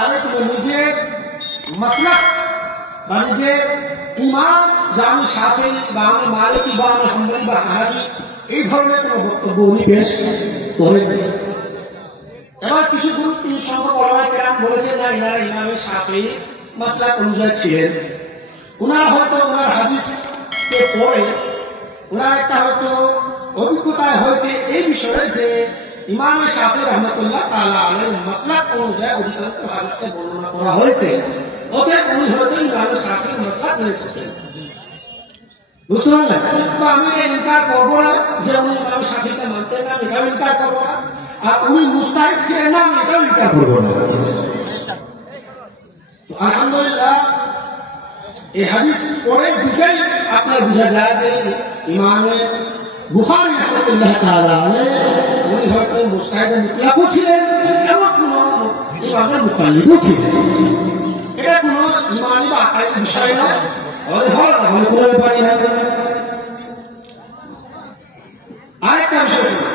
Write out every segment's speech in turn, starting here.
আরে তুমি নিজের মাসলাক বা নিজের ইমাম যে আমি শাফিঈ বা আমি মালিকি বা আমি হাম্বলি বা হানাফি এই ধরনের কোনো বক্তব্য উনি পেশ করেন। এবার কিছু সংখ্যক ওলামায়ে কেরাম বলেছেন না, ইনারা ইমামে শাফিঈ মাসলাক অনুযায়ী ছিলেন। ওনারা হয়তো ওনার হাদিসকে পড়ে ওনার একটা হয়তো অভিজ্ঞতা হয়েছে এই বিষয়ে যে ইমাম শাফিঈ রাহমাতুল্লাহ তাআলা আলাইহির মাসলাক অনুযায়ী অধিকাংশ হাদিসে বর্ণনা করা হয়েছে। অতএব উনি হয়তো ইমাম শাফিঈর মাসলাক নিয়ে এসেছেন। বুঝতে পারলেন? তো আমি ইনকার করবো না যে উনি ইমাম শাফিঈকে মানতেন না, আমি এটাও ইনকার করবো না। আর উনি মুস্তাহিদ ছিলেন না, আমি এটাও ইনকার করবো না। আলহামদুলিল্লাহ এই হাদিস পড়ে দুটাই আপনার বোঝা যায় যে ইমামে বুখারী রাহমাতুল্লাহ তাআলা আলাইহি উনি হয়তো মুস্তাহিদে মুতলাকও ছিলেন এবং কোনো ইমামের মুকাল্লিদও ছিলেন। এটা কোনো ইমানি বা আকাইদের বিষয় না, হলে কোনো ব্যাপারই না। আরেকটা বিষয় শুনুন,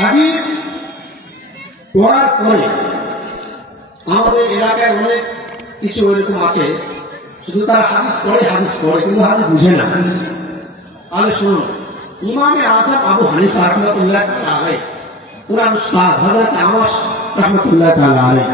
হাদিস পড়ার পরে আমাদের এলাকায় অনেক কিছু এরকম আছে, শুধু তার হাদিস পড়ে কিন্তু হাদিস বুঝে না। তাহলে শুনুন, ইমামে আযম আবু হানিফা রাহমাতুল্লাহ তাআলা আলাইহি, ওনার উস্তাদ হযরত আমাশ রাহমাতুল্লাহ তাআলা আলাইহি